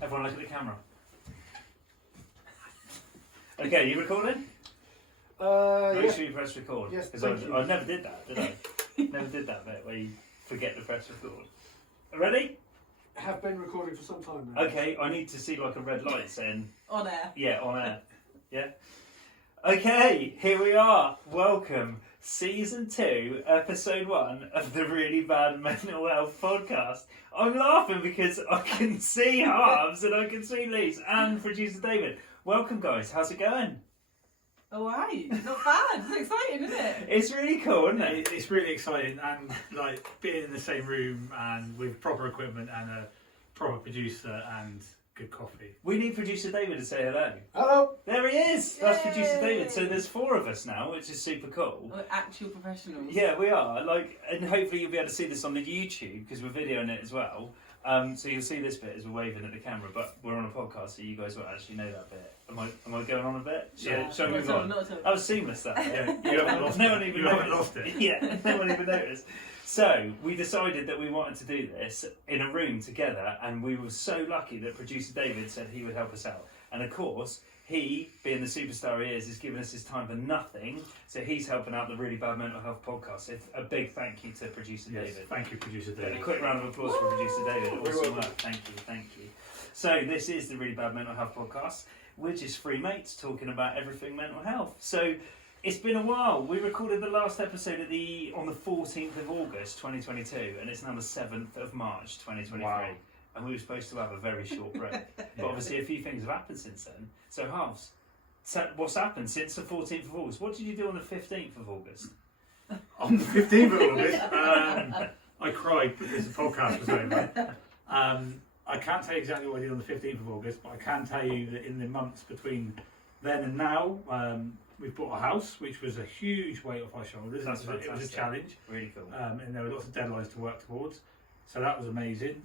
Everyone look at the camera. Okay, you recording? Make sure you press record. Yes, Because I never did that, did I? Never did that bit where you forget to press record. Ready? Have been recording for some time now. Okay, I need to see like a red light saying... On air. Yeah, on air. Yeah. Okay, here we are. Welcome. Season 2, Episode 1 of the Really Bad Mental Health Podcast. I'm laughing because I can see Harves and I can see Lise and producer David. Welcome, guys. How's it going? Alright, not bad. It's exciting, isn't it? It's really cool, isn't it? It's really exciting, and like being in the same room and with proper equipment and a proper producer and good coffee. We need producer David to say hello. Hello. There he is. That's Yay. producer David. So there's 4 of us now, which is super cool. We're actual professionals. Yeah, we are. And hopefully you'll be able to see this on the YouTube because we're videoing it as well. So you'll see this bit as we're waving at the camera, but we're on a podcast, so you guys won't actually know that bit. Am I going on a bit? Shall we move on? Not at all. That was seamless, that bit. You haven't lost no it. one even You noticed. haven't lost it. Yeah, no one even noticed. So we decided that we wanted to do this in a room together, and we were so lucky that producer David said he would help us out. And of course, he, being the superstar he is giving us his time for nothing. So he's helping out the Really Bad Mental Health Podcast. So a big thank you to producer Yes, David. thank you, producer A David. quick round of applause for producer David. You're Awesome welcome. work. Thank you. So this is the Really Bad Mental Health Podcast. We're just 3 mates talking about everything mental health. So it's been a while. We recorded the last episode on the 14th of August 2022, and it's now the 7th of March 2023. Wow. And we were supposed to have a very short break. But obviously a few things have happened since then. So Harves, what's happened since the 14th of August? What did you do on the 15th of August? On the 15th of August, I cried because the podcast was over. I can't tell you exactly what I did on the 15th of August, but I can tell you that in the months between then and now, we've bought a house, which was a huge weight off our shoulders. That's It was a fantastic. challenge, Really cool. and there were lots of deadlines to work towards. So that was amazing.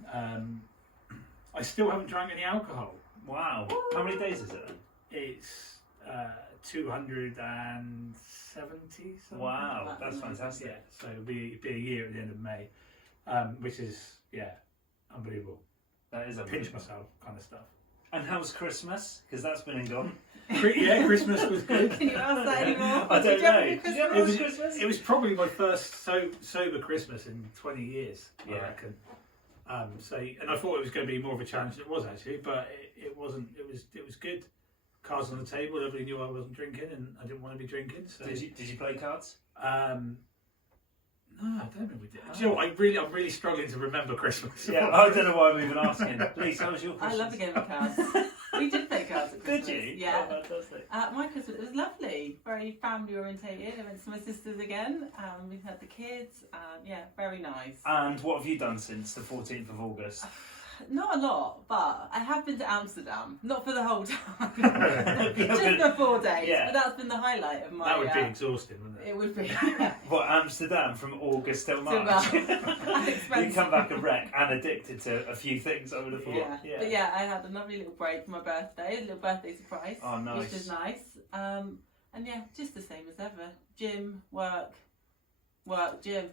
I still haven't drank any alcohol. Wow. How many days is it then? It's 270 something. Wow, that's fantastic. Yeah, so it'll be a year at the end of May, which is unbelievable. That is Pinch unbelievable. myself kind of stuff. And how was Christmas? Because that's been and gone. Yeah, Christmas was good. Can you ask that anymore? I don't know. Did Did you you have have a a good Christmas? Christmas? It was probably my first sober Christmas in 20 years, Yeah. I reckon. And I thought it was going to be more of a challenge than it was actually, but it wasn't. It was good. Cards on the table. Everybody knew I wasn't drinking, and I didn't want to be drinking. So Did you play cards? No, I don't think we did. Do you know what? I'm really struggling to remember Christmas. Yeah, I don't know why I'm even asking. Please, how was your Christmas? I love a game of cards. We did play cards at Did Christmas. you? Yeah. Oh, fantastic. My Christmas, it was lovely. Very family orientated. I went to my sister's again. We had the kids. Very nice. And what have you done since the 14th of August? Not a lot, but I have been to Amsterdam. Not for the whole time. Just for 4 days. Yeah. But that's been the highlight of my... That would be exhausting, wouldn't it? It would be. What, Amsterdam from August till March? March. You come back a wreck and addicted to a few things, I would have thought. Yeah. But yeah, I had a lovely little break for my birthday, a little birthday surprise. Oh, nice. Which is nice. And yeah, just the same as ever. Gym, work, gym.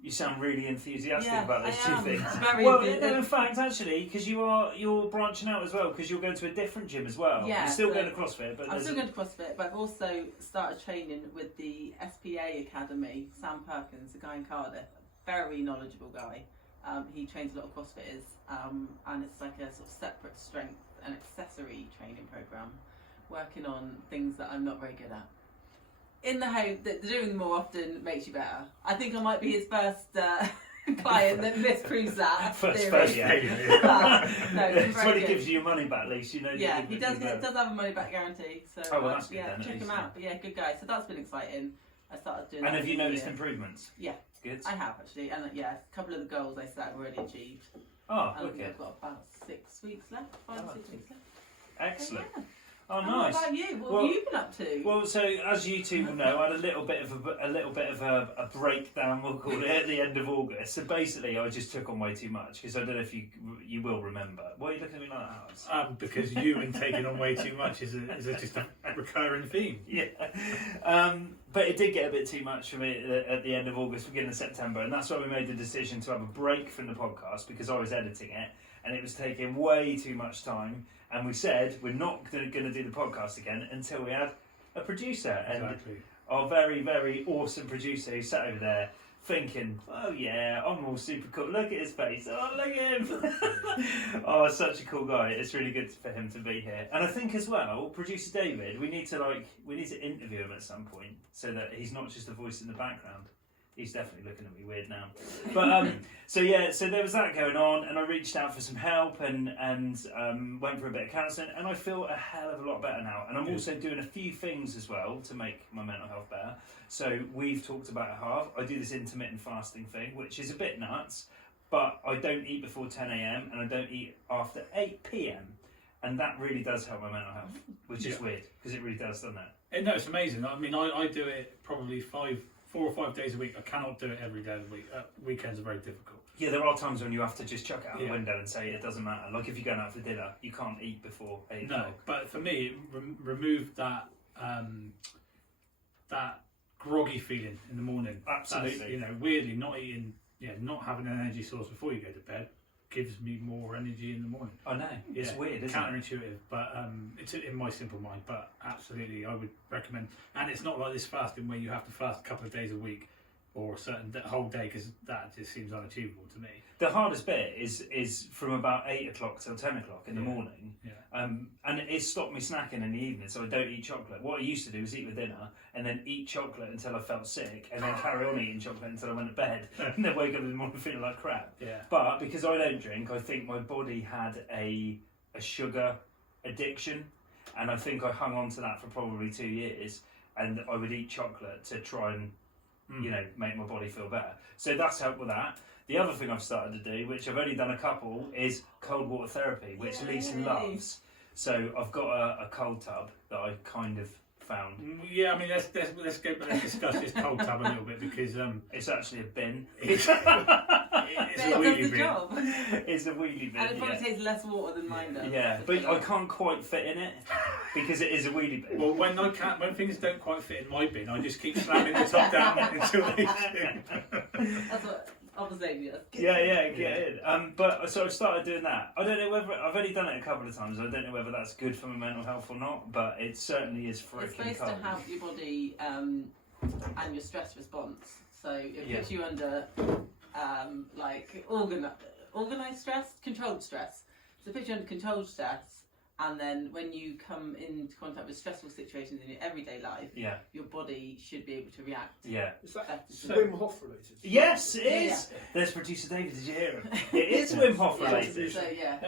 You sound really enthusiastic Yeah, about those I two am. things. Very Well, enthusiastic. in fact, actually, because you're branching out as well, because you're going to a different gym as well. Yeah, You're still so going to CrossFit, but I'm there's still going to CrossFit, but I've also started training with the SPA Academy. Sam Perkins, a guy in Cardiff, very knowledgeable guy. He trains a lot of CrossFitters, and it's like a sort of separate strength and accessory training program, working on things that I'm not very good at. In the hope that doing them more often makes you better. I think I might be his first client that misproves that First theory. failure. No, he's It's very when he good. gives you your money back, at least, you know. Yeah, that he you does. can do Does have a money back guarantee. So Oh, well, that's good yeah, then, at check least, him yeah. out. But yeah, good guy. So that's been exciting. I started doing. And that have you in the noticed year. improvements? Yeah. Good. I have actually, and a couple of the goals I set I've already achieved. Oh, And okay. I've got about 6 weeks left, 5 Oh, 6 weeks left. Excellent. So, yeah. Oh, And nice. What about you? What Well- have you been up to? Well, so as you two will know, I had a little bit of a breakdown, we'll call it, at the end of August. So basically, I just took on way too much because I don't know if you will remember. Why are you looking at me like that, Alex? Because you and taking on way too much is just a recurring theme. Yeah, but it did get a bit too much for me at the end of August, beginning of September, and that's why we made the decision to have a break from the podcast because I was editing it. and it was taking way too much time. And we said we're not going to do the podcast again until we had a producer. And Exactly. our very, very awesome producer who sat over there thinking, oh yeah, I'm all super cool. Look at his face. Oh, look at him. Oh, such a cool guy. It's really good for him to be here. And I think as well, producer David, we need to interview him at some point so that he's not just a voice in the background. He's definitely looking at me weird now. But so there was that going on, and I reached out for some help and went for a bit of counselling, and I feel a hell of a lot better now. And I'm also doing a few things as well to make my mental health better. So we've talked about it half. I do this intermittent fasting thing, which is a bit nuts, but I don't eat before 10 a.m. and I don't eat after 8 p.m. And that really does help my mental health, which is weird, because it really does, doesn't it? No, it's amazing. I mean, I do it probably 4 or 5 days a week. I cannot do it every day of the week. Weekends are very difficult. Yeah, there are times when you have to just chuck it out the window and say it doesn't matter. Like if you're going out for dinner, you can't eat before 8 o'clock. No, but for me, it removed that that groggy feeling in the morning. Absolutely. That's, weirdly, not eating, not having an energy source before you go to bed gives me more energy in the morning. I know, it's weird, isn't it? Counterintuitive, but it's in my simple mind. But absolutely, I would recommend. And it's not like this fasting where you have to fast a couple of days a week or a certain whole day, because that just seems unachievable to me. The hardest bit is from about 8 o'clock till 10 o'clock in the morning. Yeah. And it's stopped me snacking in the evening, so I don't eat chocolate. What I used to do was eat with dinner and then eat chocolate until I felt sick, and then carry on eating chocolate until I went to bed, and then wake up in the morning feeling like crap. Yeah. But because I don't drink, I think my body had a sugar addiction, and I think I hung on to that for probably 2 years, and I would eat chocolate to try and make my body feel better. So that's helped with that. The other thing I've started to do, which I've only done a couple, is cold water therapy, which Lisa loves. So I've got a cold tub that I kind of found. Yeah, I mean, let's discuss this cold tub a little bit, because it's actually a bin. It's a wheelie bin. Job. It's a wheelie bin. And it probably takes less water than mine does. Yeah, but I can't quite fit in it because it is a wheelie bin. Well, when things don't quite fit in my bin, I just keep slamming the top down until they do. That's what Obviously. Yeah, get in. But so I started doing that. I don't know whether I've only done it a couple of times. I don't know whether that's good for my mental health or not, but it certainly is freaking It's supposed cold. to help your body and your stress response. So it puts you under organised stress, controlled stress. So it puts you under controlled stress, and then when you come into contact with stressful situations in your everyday life, your body should be able to react. Yeah. Is that Wim Hof related? Yes, it is. Yeah. There's producer David. Did you hear him? It is Wim Hof related. So yeah.